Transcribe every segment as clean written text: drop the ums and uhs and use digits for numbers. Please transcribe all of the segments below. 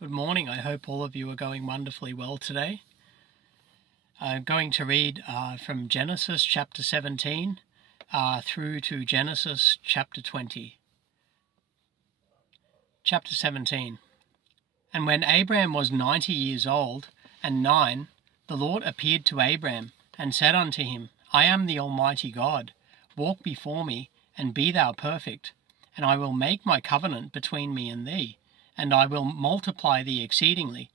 Good morning. I hope all of you are going wonderfully well today. I'm going to read from Genesis chapter 17 through to Genesis chapter 20. Chapter 17. And when Abram was 90 years old and 9, the Lord appeared to Abram and said unto him, I am the Almighty God. Walk before me, and be thou perfect, and I will make my covenant between me and thee, and I will multiply thee exceedingly.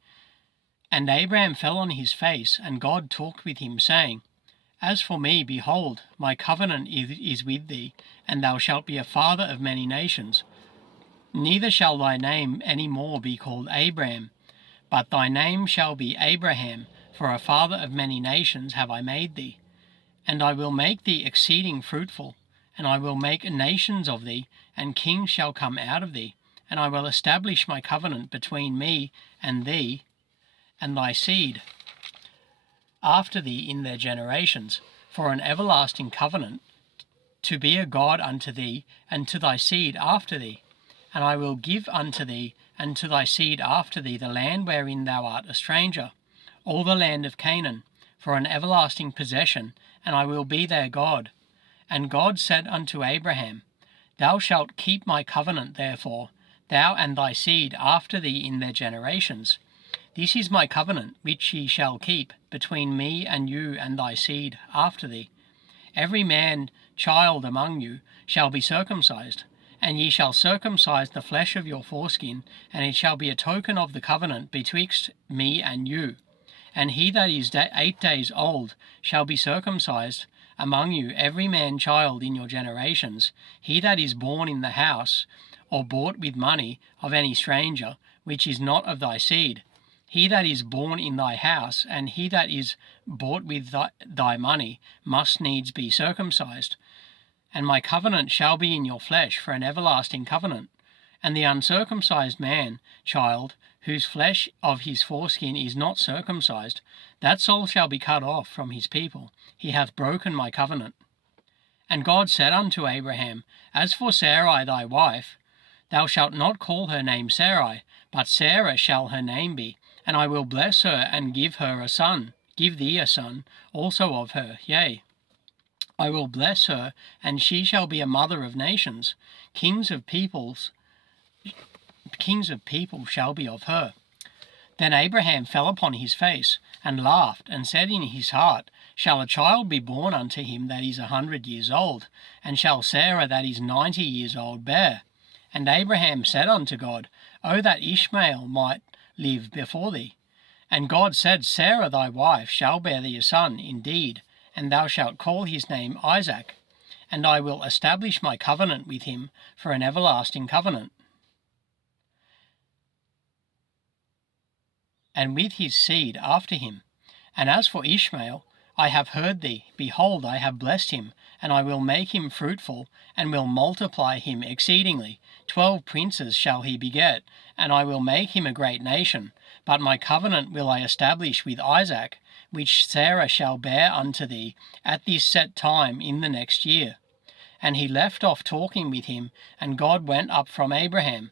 And Abram fell on his face, and God talked with him, saying, As for me, behold, my covenant is with thee, and thou shalt be a father of many nations. Neither shall thy name any more be called Abram, but thy name shall be Abraham, for a father of many nations have I made thee. And I will make thee exceeding fruitful, and I will make nations of thee, and kings shall come out of thee. And I will establish my covenant between me and thee and thy seed after thee in their generations, for an everlasting covenant, to be a God unto thee and to thy seed after thee. And I will give unto thee and to thy seed after thee the land wherein thou art a stranger, all the land of Canaan, for an everlasting possession, and I will be their God. And God said unto Abraham, Thou shalt keep my covenant, therefore, thou and thy seed after thee in their generations. This is my covenant which ye shall keep between me and you and thy seed after thee. Every man child among you shall be circumcised, and ye shall circumcise the flesh of your foreskin, and it shall be a token of the covenant betwixt me and you. And he that is 8 days old shall be circumcised among you, every man child in your generations, he that is born in the house, or bought with money of any stranger, which is not of thy seed. He that is born in thy house, and he that is bought with thy money, must needs be circumcised. And my covenant shall be in your flesh for an everlasting covenant. And the uncircumcised man, child, whose flesh of his foreskin is not circumcised, that soul shall be cut off from his people. He hath broken my covenant. And God said unto Abraham, As for Sarai thy wife, thou shalt not call her name Sarai, but Sarah shall her name be, and I will bless her and give thee a son also of her. Yea, I will bless her, and she shall be a mother of nations. Kings of people shall be of her. Then Abraham fell upon his face, and laughed, and said in his heart, Shall a child be born unto him that is 100 years old? And shall Sarah that is 90 years old bear? And Abraham said unto God, O that Ishmael might live before thee. And God said, Sarah thy wife shall bear thee a son indeed, and thou shalt call his name Isaac. And I will establish my covenant with him for an everlasting covenant, and with his seed after him. And as for Ishmael, I have heard thee. Behold, I have blessed him, and I will make him fruitful, and will multiply him exceedingly. 12 princes shall he beget, and I will make him a great nation. But my covenant will I establish with Isaac, which Sarah shall bear unto thee at this set time in the next year. And he left off talking with him, and God went up from Abraham.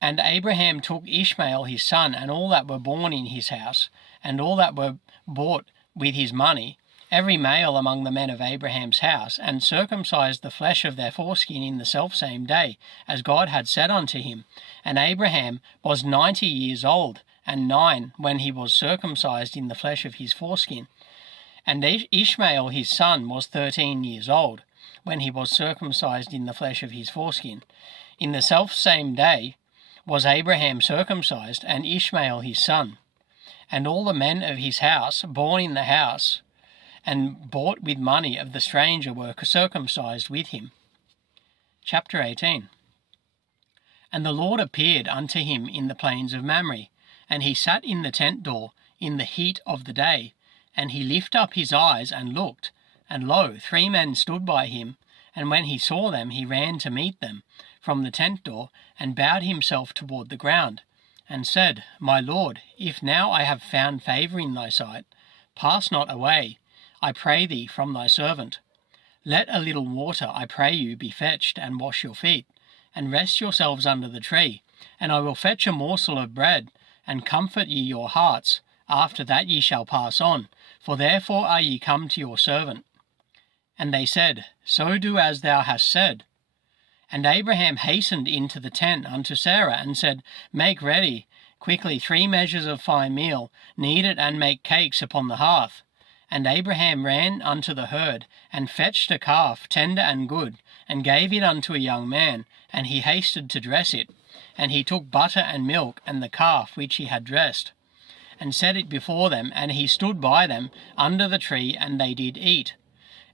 And Abraham took Ishmael his son, and all that were born in his house, and all that were bought with his money, every male among the men of Abraham's house, and circumcised the flesh of their foreskin in the selfsame day, as God had said unto him. And Abraham was 90 years old, and 9, when he was circumcised in the flesh of his foreskin. And Ishmael his son was 13 years old, when he was circumcised in the flesh of his foreskin. In the selfsame day was Abraham circumcised, and Ishmael his son. And all the men of his house, born in the house, and bought with money of the stranger, were circumcised with him. Chapter 18. And the Lord appeared unto him in the plains of Mamre, and he sat in the tent door in the heat of the day. And he lifted up his eyes and looked, and lo, 3 men stood by him. And when he saw them, he ran to meet them from the tent door, and bowed himself toward the ground, and said, My Lord, if now I have found favour in thy sight, pass not away, I pray thee, from thy servant. Let a little water, I pray you, be fetched, and wash your feet, and rest yourselves under the tree. And I will fetch a morsel of bread, and comfort ye your hearts. After that ye shall pass on, for therefore are ye come to your servant. And they said, So do as thou hast said. And Abraham hastened into the tent unto Sarah, and said, Make ready quickly 3 measures of fine meal, knead it, and make cakes upon the hearth. And Abraham ran unto the herd, and fetched a calf, tender and good, and gave it unto a young man, and he hasted to dress it. And he took butter and milk, and the calf which he had dressed, and set it before them, and he stood by them under the tree, and they did eat.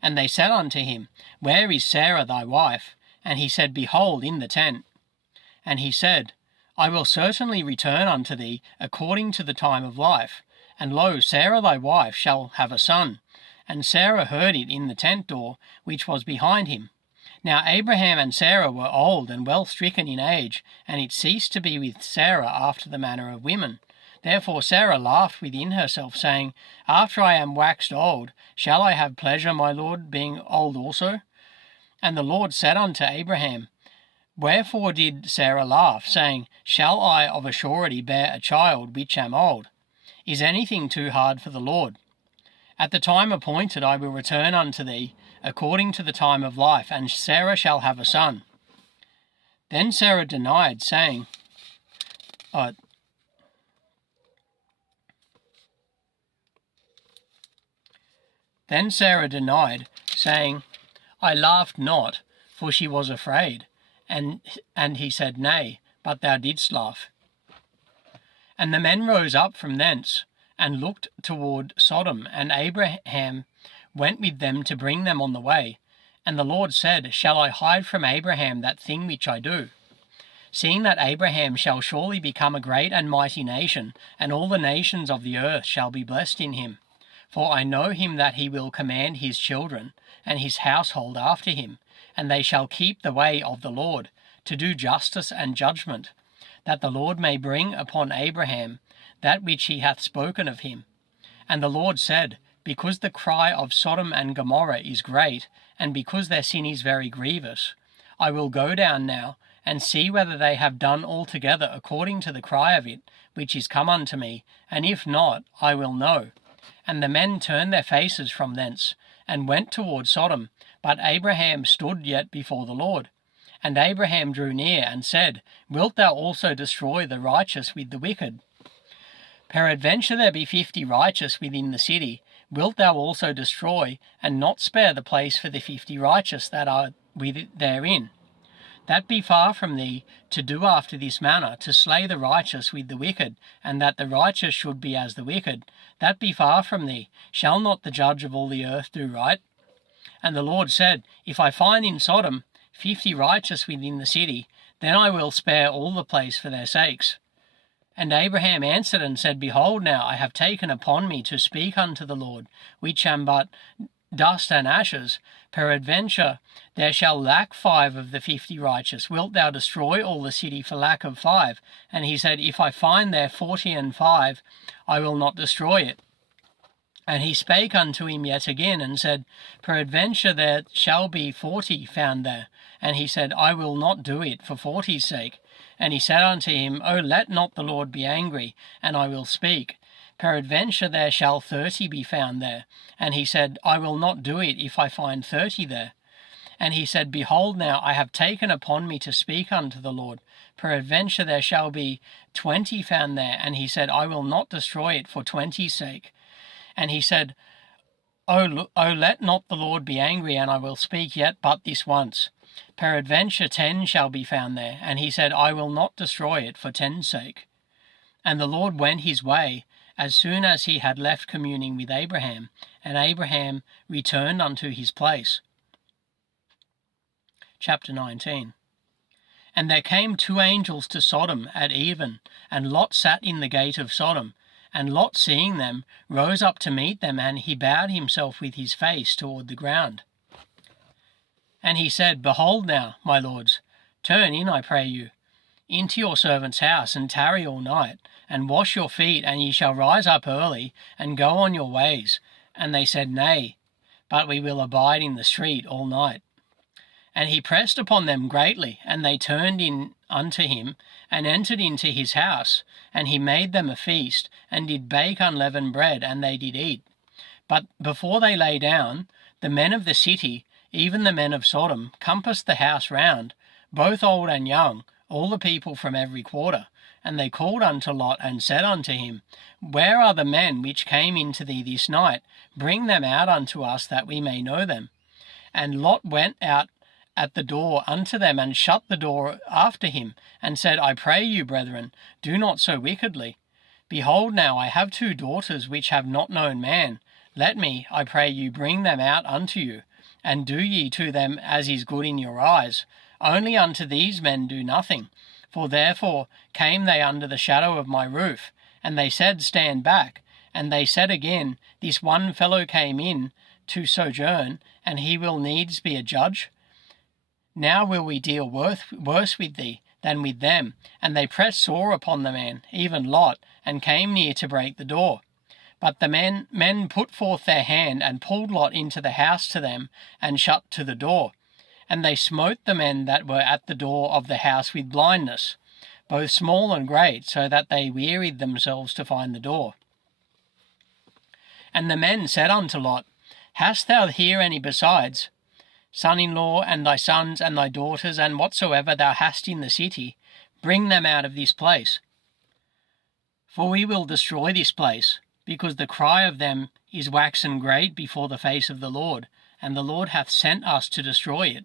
And they said unto him, Where is Sarah thy wife? And he said, Behold, in the tent. And he said, I will certainly return unto thee according to the time of life. And lo, Sarah thy wife shall have a son. And Sarah heard it in the tent door, which was behind him. Now Abraham and Sarah were old and well stricken in age, and it ceased to be with Sarah after the manner of women. Therefore Sarah laughed within herself, saying, After I am waxed old, shall I have pleasure, my Lord, being old also? And the Lord said unto Abraham, Wherefore did Sarah laugh, saying, Shall I of a surety bear a child which am old? Is anything too hard for the Lord? At the time appointed I will return unto thee, according to the time of life, and Sarah shall have a son. Then Sarah denied, saying, I laughed not, for she was afraid. And he said, Nay, but thou didst laugh. And the men rose up from thence, and looked toward Sodom, and Abraham went with them to bring them on the way. And the Lord said, Shall I hide from Abraham that thing which I do? Seeing that Abraham shall surely become a great and mighty nation, and all the nations of the earth shall be blessed in him. For I know him that he will command his children, and his household after him, and they shall keep the way of the Lord, to do justice and judgment, that the Lord may bring upon Abraham that which he hath spoken of him. And the Lord said, Because the cry of Sodom and Gomorrah is great, and because their sin is very grievous, I will go down now, and see whether they have done altogether according to the cry of it, which is come unto me, and if not, I will know. And the men turned their faces from thence, and went toward Sodom, but Abraham stood yet before the Lord. And Abraham drew near, and said, Wilt thou also destroy the righteous with the wicked? Peradventure there be 50 righteous within the city. Wilt thou also destroy, and not spare the place for the 50 righteous that are therein? That be far from thee to do after this manner, to slay the righteous with the wicked, and that the righteous should be as the wicked. That be far from thee. Shall not the judge of all the earth do right? And the Lord said, If I find in Sodom 50 righteous within the city, then I will spare all the place for their sakes. And Abraham answered and said, Behold, now I have taken upon me to speak unto the Lord, which am but dust and ashes. Peradventure there shall lack 5 of the 50 righteous. Wilt thou destroy all the city for lack of 5? And he said, If I find there 40 and 5, I will not destroy it. And he spake unto him yet again, and said, Peradventure there shall be 40 found there. And he said, I will not do it for 40's sake. And he said unto him, O let not the Lord be angry, and I will speak. Peradventure there shall 30 be found there. And he said, I will not do it if I find 30 there. And he said, Behold, now I have taken upon me to speak unto the Lord. Peradventure there shall be 20 found there. And he said, I will not destroy it for 20's sake. And he said, O let not the Lord be angry, and I will speak yet but this once. Peradventure 10 shall be found there. And he said, I will not destroy it for 10's sake. And the Lord went his way, as soon as he had left communing with Abraham, and Abraham returned unto his place. Chapter 19. And there came 2 angels to Sodom at even, and Lot sat in the gate of Sodom. And Lot, seeing them, rose up to meet them, and he bowed himself with his face toward the ground. And he said, Behold now, my lords, turn in, I pray you, into your servant's house, and tarry all night, and wash your feet, and ye shall rise up early, and go on your ways. And they said, Nay, but we will abide in the street all night. And he pressed upon them greatly, and they turned in unto him, and entered into his house, and he made them a feast, and did bake unleavened bread, and they did eat. But before they lay down, the men of the city, even the men of Sodom, compassed the house round, both old and young, all the people from every quarter. And they called unto Lot, and said unto him, Where are the men which came into thee this night? Bring them out unto us, that we may know them. And Lot went out at the door unto them, and shut the door after him, and said, I pray you, brethren, do not so wickedly. Behold, now I have 2 daughters which have not known man. Let me, I pray you, bring them out unto you, and do ye to them as is good in your eyes. Only unto these men do nothing. For therefore came they under the shadow of my roof. And they said, Stand back. And they said again, This one fellow came in to sojourn, and he will needs be a judge. Now will we deal worse with thee than with them. And they pressed sore upon the man, even Lot, and came near to break the door. But the men put forth their hand, and pulled Lot into the house to them, and shut to the door. And they smote the men that were at the door of the house with blindness, both small and great, so that they wearied themselves to find the door. And the men said unto Lot, Hast thou here any besides, son-in-law, and thy sons, and thy daughters, and whatsoever thou hast in the city? Bring them out of this place. For we will destroy this place, because the cry of them is waxen great before the face of the Lord, and the Lord hath sent us to destroy it.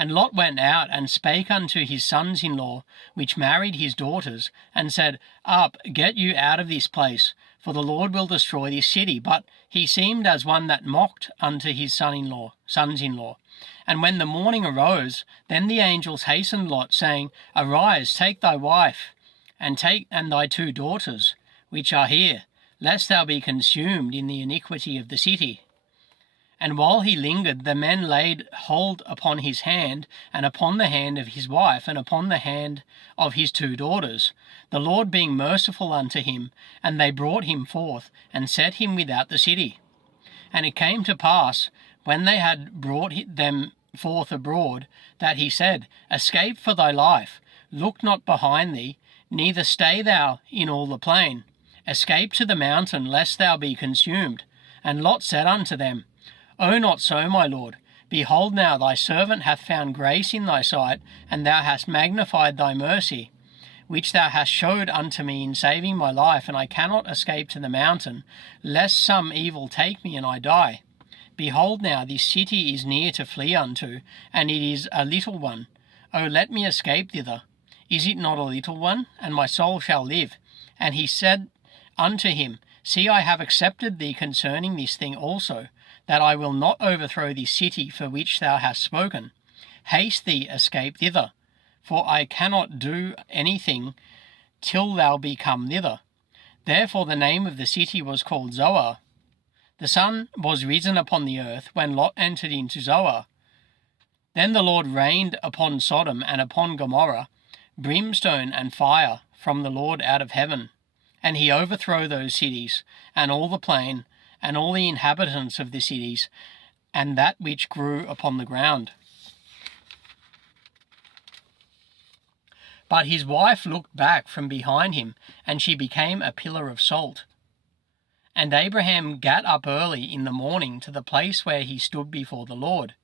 And Lot went out, and spake unto his sons-in-law, which married his daughters, and said, Up, get you out of this place, for the Lord will destroy this city. But he seemed as one that mocked unto his sons-in-law. And when the morning arose, then the angels hastened Lot, saying, Arise, take thy wife, and thy 2 daughters, which are here, lest thou be consumed in the iniquity of the city. And while he lingered, the men laid hold upon his hand, and upon the hand of his wife, and upon the hand of his 2 daughters, the Lord being merciful unto him, and they brought him forth, and set him without the city. And it came to pass, when they had brought them forth abroad, that he said, Escape for thy life, look not behind thee, neither stay thou in all the plain. Escape to the mountain, lest thou be consumed. And Lot said unto them, O not so, my lord. Behold now, thy servant hath found grace in thy sight, and thou hast magnified thy mercy, which thou hast showed unto me in saving my life, and I cannot escape to the mountain, lest some evil take me and I die. Behold now, this city is near to flee unto, and it is a little one. O let me escape thither. Is it not a little one? And my soul shall live. And he said unto him, See, I have accepted thee concerning this thing also, that I will not overthrow this city for which thou hast spoken. Haste thee, escape thither, for I cannot do anything till thou be come thither. Therefore the name of the city was called Zoar. The sun was risen upon the earth when Lot entered into Zoar. Then the Lord rained upon Sodom and upon Gomorrah brimstone and fire from the Lord out of heaven. And he overthrew those cities, and all the plain, and all the inhabitants of the cities, and that which grew upon the ground. But his wife looked back from behind him, and she became a pillar of salt. And Abraham gat up early in the morning to the place where he stood before the Lord.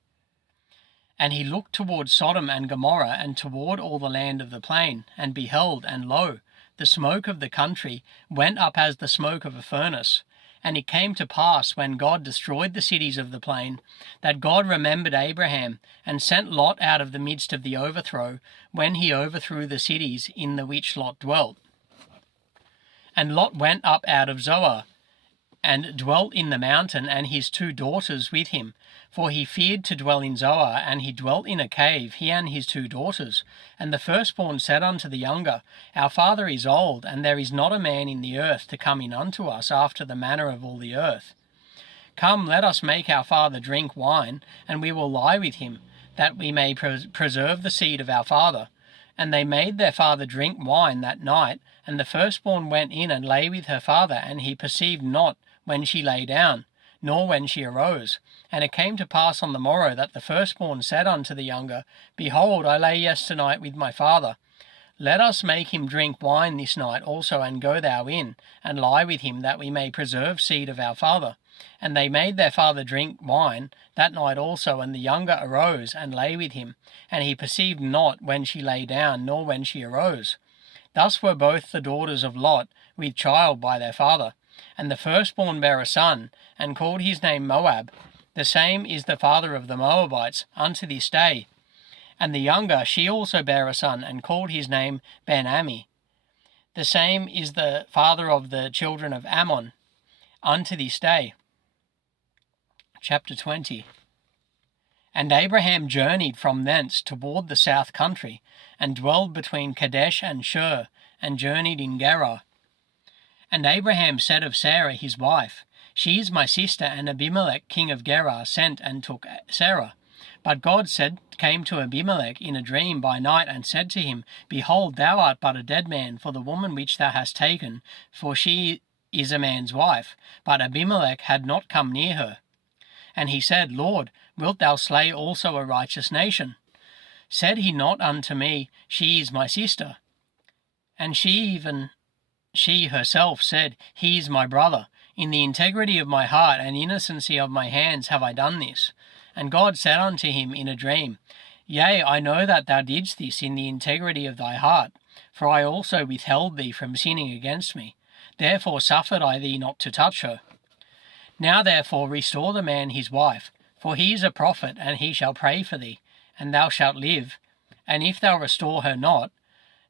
And he looked toward Sodom and Gomorrah, and toward all the land of the plain, and beheld, and lo, the smoke of the country went up as the smoke of a furnace. And it came to pass, when God destroyed the cities of the plain, that God remembered Abraham, and sent Lot out of the midst of the overthrow, when he overthrew the cities in the which Lot dwelt. And Lot went up out of Zoar, and dwelt in the mountain, and his 2 daughters with him. For he feared to dwell in Zoar, and he dwelt in a cave, he and his 2 daughters. And the firstborn said unto the younger, Our father is old, and there is not a man in the earth to come in unto us after the manner of all the earth. Come, let us make our father drink wine, and we will lie with him, that we may preserve the seed of our father. And they made their father drink wine that night, and the firstborn went in and lay with her father, and he perceived not when she lay down, nor when she arose. And it came to pass on the morrow that the firstborn said unto the younger, Behold, I lay yesternight with my father, Let us make him drink wine this night also, and go thou in, and lie with him, that we may preserve seed of our father. And they made their father drink wine that night also, and the younger arose and lay with him. And he perceived not when she lay down, nor when she arose. Thus were both the daughters of Lot with child by their father. And the firstborn bare a son, and called his name Moab. The same is the father of the Moabites unto this day. And the younger, she also bare a son, and called his name Ben-Ammi. The same is the father of the children of Ammon unto this day. Chapter 20. And Abraham journeyed from thence toward the south country, and dwelled between Kadesh and Shur, and journeyed in Gerar. And Abraham said of Sarah his wife, She is my sister, and Abimelech king of Gerar sent and took Sarah. But God came to Abimelech in a dream by night, and said to him, Behold, thou art but a dead man for the woman which thou hast taken, for she is a man's wife. But Abimelech had not come near her. And he said, Lord, wilt thou slay also a righteous nation? Said he not unto me, She is my sister? And she herself said, He is my brother. In the integrity of my heart and innocency of my hands have I done this. And God said unto him in a dream, Yea, I know that thou didst this in the integrity of thy heart, for I also withheld thee from sinning against me. Therefore suffered I thee not to touch her. Now therefore restore the man his wife, for he is a prophet, and he shall pray for thee, and thou shalt live. And if thou restore her not,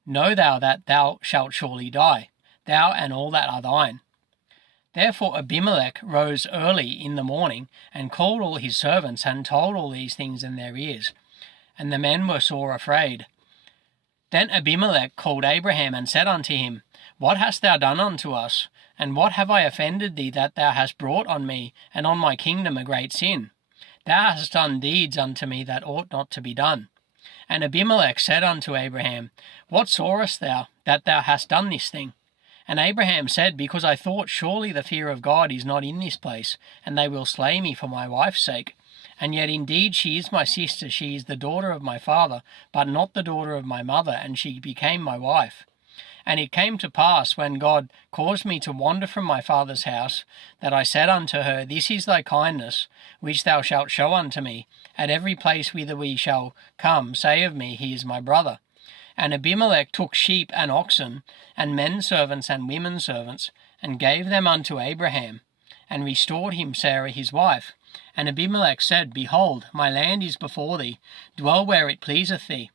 know thou that thou shalt surely die, thou and all that are thine. Therefore Abimelech rose early in the morning, and called all his servants, and told all these things in their ears. And the men were sore afraid. Then Abimelech called Abraham, and said unto him, What hast thou done unto us? And what have I offended thee, that thou hast brought on me and on my kingdom a great sin? Thou hast done deeds unto me that ought not to be done. And Abimelech said unto Abraham, What sawest thou, that thou hast done this thing? And Abraham said, Because I thought, surely the fear of God is not in this place, and they will slay me for my wife's sake. And yet indeed she is my sister, she is the daughter of my father, but not the daughter of my mother, and she became my wife. And it came to pass, when God caused me to wander from my father's house, that I said unto her, This is thy kindness, which thou shalt show unto me. At every place whither we shall come, say of me, He is my brother. And Abimelech took sheep and oxen, and men servants and women servants, and gave them unto Abraham, and restored him Sarah his wife. And Abimelech said, Behold, my land is before thee, dwell where it pleaseth thee.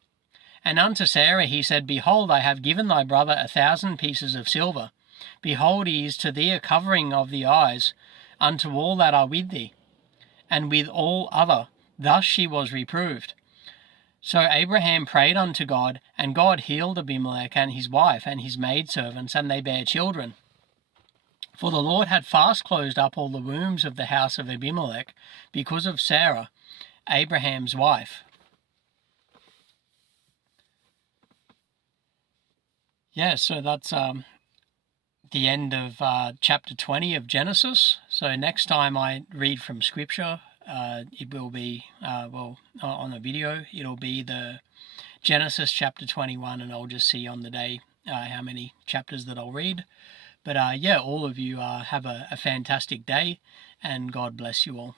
And unto Sarah he said, Behold, I have given thy brother 1,000 pieces of silver. Behold, he is to thee a covering of the eyes unto all that are with thee, and with all other. Thus she was reproved. So Abraham prayed unto God, and God healed Abimelech and his wife and his maidservants, and they bare children. For the Lord had fast closed up all the wombs of the house of Abimelech, because of Sarah, Abraham's wife. Yeah, so that's the end of chapter 20 of Genesis. So next time I read from Scripture, it will be, on the video, it'll be the Genesis chapter 21, and I'll just see on the day how many chapters that I'll read. But all of you have a fantastic day, and God bless you all.